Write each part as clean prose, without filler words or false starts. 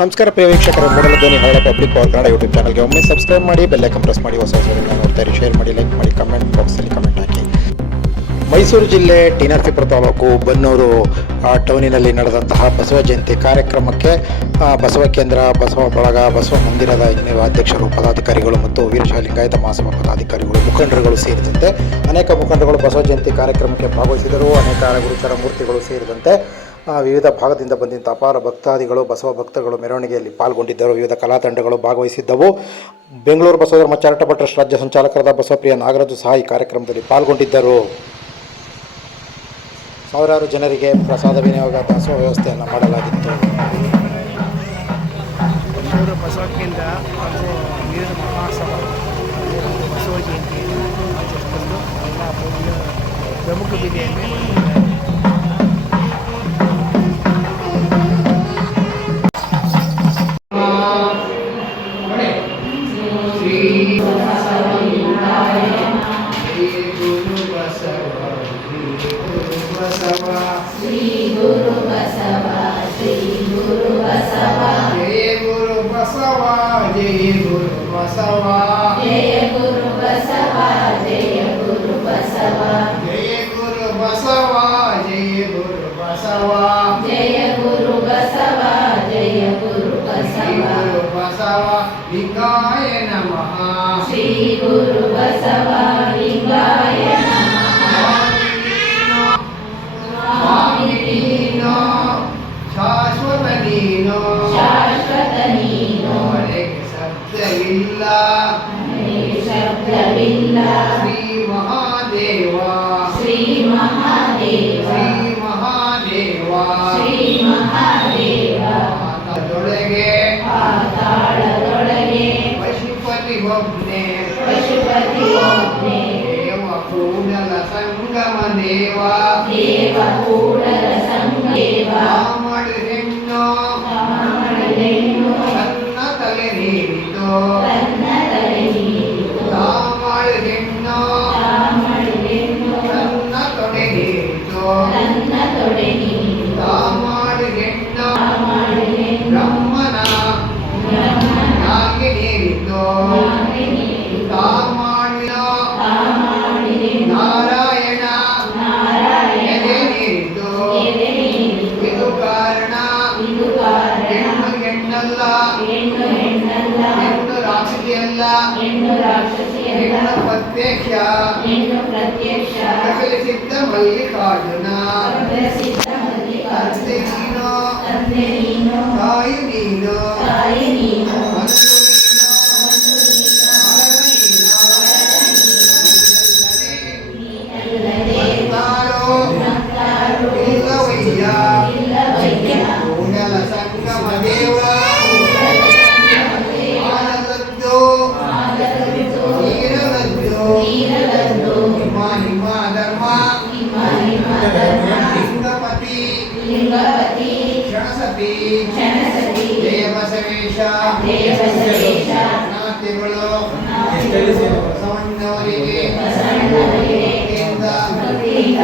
ನಮಸ್ಕಾರ ಪ್ರಿಯ ವೀಕ್ಷಕರೇ, ಮೂಡಲ ಧ್ವನಿ ಹರಳ ಪಬ್ಲಿಕ್ ಪವರ್ ಕನ್ನಡ ಯೂಟ್ಯೂಬ್ ಚಾನಲ್ಗೆ ಒಮ್ಮೆ ಸಬ್ಸ್ಕ್ರೈಬ್ ಮಾಡಿ, ಬೆಲ್ ಐಕಾನ್ ಪ್ರೆಸ್ ಮಾಡಿ, ಹೊಸ ಹೊಸದನ್ನು ನೋಡ್ತಾರೆ, ಶೇರ್ ಮಾಡಿ, ಲೈಕ್ ಮಾಡಿ, ಕಮೆಂಟ್ ಬಾಕ್ಸಲ್ಲಿ ಕಮೆಂಟ್ ಹಾಕಿ. ಮೈಸೂರು ಜಿಲ್ಲೆ ಟಿ.ನರಸೀಪುರ ತಾಲೂಕು ಬನ್ನೂರು ಟೌನಿನಲ್ಲಿ ನಡೆದಂತಹ ಬಸವ ಜಯಂತಿ ಕಾರ್ಯಕ್ರಮಕ್ಕೆ ಬಸವ ಕೇಂದ್ರ, ಬಸವ ಬಳಗ, ಬಸವ ಮಂದಿರದ ಅಧ್ಯಕ್ಷರು, ಪದಾಧಿಕಾರಿಗಳು ಮತ್ತು ವೀರಶೈವ ಲಿಂಗಾಯತ ಮಹಾಸಭಾ ಪದಾಧಿಕಾರಿಗಳು, ಮುಖಂಡರುಗಳು ಸೇರಿದಂತೆ ಅನೇಕ ಮುಖಂಡರುಗಳು ಬಸವ ಜಯಂತಿ ಕಾರ್ಯಕ್ರಮಕ್ಕೆ ಭಾಗವಹಿಸಿದರು. ಅನೇಕ ಗುರುಚರ ಮೂರ್ತಿಗಳು ಸೇರಿದಂತೆ ವಿವಿಧ ಭಾಗದಿಂದ ಬಂದಂಥ ಅಪಾರ ಭಕ್ತಾದಿಗಳು, ಬಸವ ಭಕ್ತರುಗಳು ಮೆರವಣಿಗೆಯಲ್ಲಿ ಪಾಲ್ಗೊಂಡಿದ್ದರು. ವಿವಿಧ ಕಲಾ ತಂಡಗಳು ಭಾಗವಹಿಸಿದ್ದವು. ಬೆಂಗಳೂರು ಬಸವ ಧರ್ಮ ಚಾರಿಟಬಲ್ ಟ್ರಸ್ಟ್ ರಾಜ್ಯ ಸಂಚಾಲಕರಾದ ಬಸವಪ್ರಿಯ ನಾಗರಾಜು ಸಹ ಈ ಕಾರ್ಯಕ್ರಮದಲ್ಲಿ ಪಾಲ್ಗೊಂಡಿದ್ದರು. ಸಾವಿರಾರು ಜನರಿಗೆ ಪ್ರಸಾದ ವಿನಿಯೋಗ ದಾಸೋಹ ವ್ಯವಸ್ಥೆಯನ್ನು ಮಾಡಲಾಗಿತ್ತು. ಬೆಂಗಳೂರು ಬಸವ ಕೇಂದ್ರ ಹಾಗೂ ವೀರ ಮಹಾಸಭಾ ಬಸವ ಜಯಂತಿಯನ್ನು ಆಚರಿಸಿಕೊಂಡು ಎಲ್ಲ ಪ್ರಮುಖ ಬೀದಿಯಲ್ಲಿ ಶ್ರೀ ಗುರು ಬಸವ ಶ್ರೀ ಗುರು ಬಸವ ಜಯ ಗುರು ಬಸವ ಜಯ ಗುರು ಬಸವ ಜಯ ಗುರು ಬಸವ ಜಯ ಗುರು ಬಸವ ಜಯ ಗುರು ಬಸವ ಜಯ ಗುರು ಬಸವ ಜಯ ಗುರು ಬಸವ ಜಯ ಗುರು ಶ್ರೀ ಬಸವ ಗುರು ಬಸವ ಲಿಂಗಾಯ ನಮಃ ಶ್ರೀ ಗುರು ಬಸವ ಲಿಂಗಾಯ ಸ್ವಾಮಿ ನೀನು ಶಾಶ್ವತ ನೀನು ಶಾಶ್ವತ ನೀನು ಹೊರಗೆ ಶಬ್ದವಿಲ್ಲ ಶಬ್ದವಿಲ್ಲ ಶ್ರೀ ಮಹಾದೇವ ಶ್ರೀ ಮಹಾದೇವ ಶ್ರೀ ಮಹಾದೇವ ಶ್ರೀ ಮಹಾದೇವ ಪಾತಾಳದೊಳಗೆ ಪಾತಾಳದೊಳಗೆ ಪಶುಪತಿ ಒಬ್ಬನೇ ಪಶುಪತಿ ಒಬ್ಬನೇ ದೇವ ಕೂಡಲ ಸಂಗಮ ದೇವ ದೇವ ಕೂಡಲ ಸಂಗೇವ ಮಾಡಿ ಹೆಣ್ಣು ಮಾಡಿದೆಣ್ಣು ತನ್ನ ತಲೆ ನೀಡಿತು ತನ್ನ ತಲೆ ನೀಡಿತು ಮಾಡಿ ಹೆಣ್ಣು ಮಾಡಿದೆಣ್ಣು ತನ್ನ ತೊಡೆ ನೀಡಿತು ತನ್ನ ತೊಡೆ ನೀಡಿತು ಮಾಡಿ ಹೆಣ್ಣು ಮಾಡಿದೆಣ್ಣು ಬ್ರಹ್ಮನ ಯಾಕೆ ನೀಡಿತು ಯಾಕೆ ನೀಡಿತು ಮಾಡಿದ ಮಾಡಿದೆಣ್ಣು ನಾರಾಯಣ ನಾರಾಯಣ ಎದೆ ನೀಡಿತು ಎದೆ ನೀಡಿತು ಇದು ಕಾರಣ ಇದು ಕಾರಣ ಹೆಣ್ಣು ಹೆಣ್ಣಲ್ಲ ಹೆಣ್ಣು ಹೆಣ್ಣಲ್ಲ ಹೆಣ್ಣು ರಾಕ್ಷಸಿಯಲ್ಲ ಹೆಣ್ಣು ರಾಕ್ಷಸಿಯಲ್ಲ ಹೆಣ್ಣು ಪ್ರತ್ಯಕ್ಷ ಹೆಣ್ಣು ಪ್ರತ್ಯಕ್ಷ ಪ್ರಕಟಿಸಿದ್ದ ಮಲ್ಲಿಕಾರ್ಜುನ ಪ್ರಸಿದ್ಧ ಮಲ್ಲಿಕಾರ್ಜುನ ತಂದೆ ನೀನು ತಂದೆ ನೀನು ತಾಯಿ ನೀನು ತಾಯಿ ನೀನು ಬಂಧು ನೀನು ಬಂಧು ನೀನು ಮಗ ನೀನು ನೀನಲ್ಲದೆ ಭಕ್ತಾರು ಭಕ್ತರು ಇಲ್ಲವಯ್ಯ ಇಲ್ಲವಯ್ಯ ಕೂಡಲ ಸಂಗಮ ದೇವ ಆನಂದದ್ದು ಆಗಲದ್ದು ನೀರಲದ್ದು ನೀರಲದ್ದು ಹಿಮ ಧರ್ಮ ಹಿಮ ಹಿಮ ಧರ್ಮ ಲಿಂಗಪತಿ ಲಿಂಗಪತಿ ಕ್ಷಣಸತಿ ಕ್ಷಣಸತಿ ಜಯ ಬಸವೇಶ ಜಯ ಬಸವೇಶ ನಾತಿಗಳು ಬಸವಣ್ಣವರಿಗೆ ಬಸವಣ್ಣವರಿಗೆ ಭಕ್ತಿಯಿಂದ ಭಕ್ತಿಯಿಂದ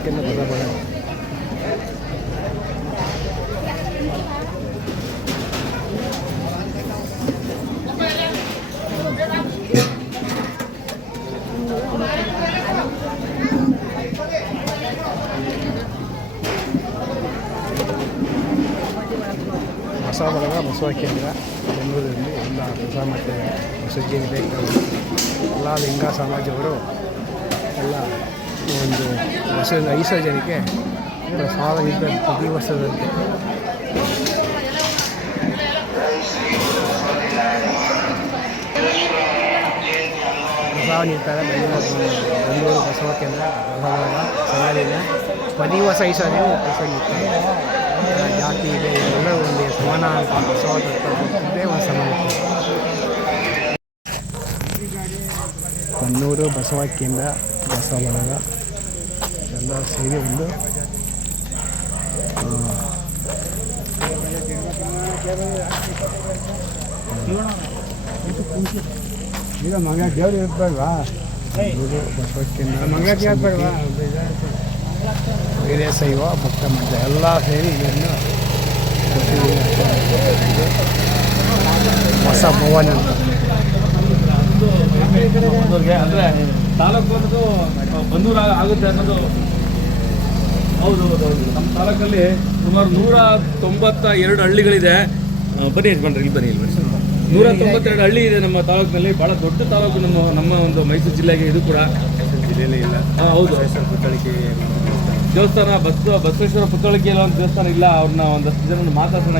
ಬಸವಕ್ಕಿಂತ ಬಸವಬಳ ಬಸವ ಬಳಗ ಬಸವ ಕೇಂದ್ರ ಬೆಂಗಳೂರಲ್ಲಿ ಎಲ್ಲ ಹೊಸ ಮಟ್ಟದ ವಸತಿ ನಿಲಯಗಳು ಎಲ್ಲ ಲಿಂಗ ಸಮಾಜವರು ಎಲ್ಲ ಒಂದು ವರ್ಷದ 5,000 ಜನಕ್ಕೆ ಸಾಲ ನೀಡ್ತಾರೆ ಪ್ರತಿ ವರ್ಷದಂತೆ. ಸಾಲ ನೀಡ್ತಾರೆ ಬೆಂಗಳೂರು ಬಸವ ಕೇಂದ್ರ ಬಸವ ಸಂಘದಿಂದ ಪ್ರತಿ ವರ್ಷ 5,000 ಕೆಲಸ ನೀಡ್ತಾರೆ. ಜಾತಿ ಇದೆ ಎಲ್ಲ ಒಂದು ಸಮಾನ ಅಂತ ಬಸವ ಇದೇ ಒಂದು ಸಮಾನತೆ. ಕಣ್ಣೂರು ಬಸವ ಕೇಂದ್ರ ಬಸವ ಬಳಗ ಎಲ್ಲ ಸೇರಿ ಒಂದು ಈಗ ಮಂಗ ದೇವ್ರು ಇರ್ಬೇಕಲ್ವಾ ಬಸವ ಕೇಂದ್ರ ಮಂಗ ಬೇರೆ ಶೈವ ಭಕ್ತ ಮಂಡ ಎಲ್ಲ ಸೇರಿ ಇದನ್ನು ಹೊಸ ಭವನ ಅಂತ ಅಂದರೆ ತಾಲೂಕು ಅನ್ನೋದು ಬಂದೂರು ಆಗುತ್ತೆ ಅನ್ನೋದು ಹೌದು ಹೌದು ಹೌದು. ನಮ್ಮ ತಾಲೂಕಲ್ಲಿ ಸುಮಾರು 192 ಹಳ್ಳಿಗಳಿದೆ. ಬನ್ನಿ ಯಜಮಾನ್ರಿ, ಇಲ್ಲಿ ಬನ್ನಿ 192 ಹಳ್ಳಿ ಇದೆ ನಮ್ಮ ತಾಲೂಕಿನಲ್ಲಿ. ಭಾಳ ದೊಡ್ಡ ತಾಲೂಕು ನಮ್ಮ ಒಂದು ಮೈಸೂರು ಜಿಲ್ಲೆಗೆ. ಇದು ಕೂಡ ಜಿಲ್ಲೆಯಲ್ಲೇ ಇಲ್ಲ. ಹೌದು, ಪುತ್ತಳಿಕೆ ದೇವಸ್ಥಾನ ಬಸವೇಶ್ವರ ಪುತ್ತಳಿಕೆ ಇಲ್ಲ ಒಂದು ದೇವಸ್ಥಾನ ಇಲ್ಲ. ಅವ್ರನ್ನ ಒಂದಷ್ಟು ಜನ ಮಾತಾಡ್ಸೋಣ.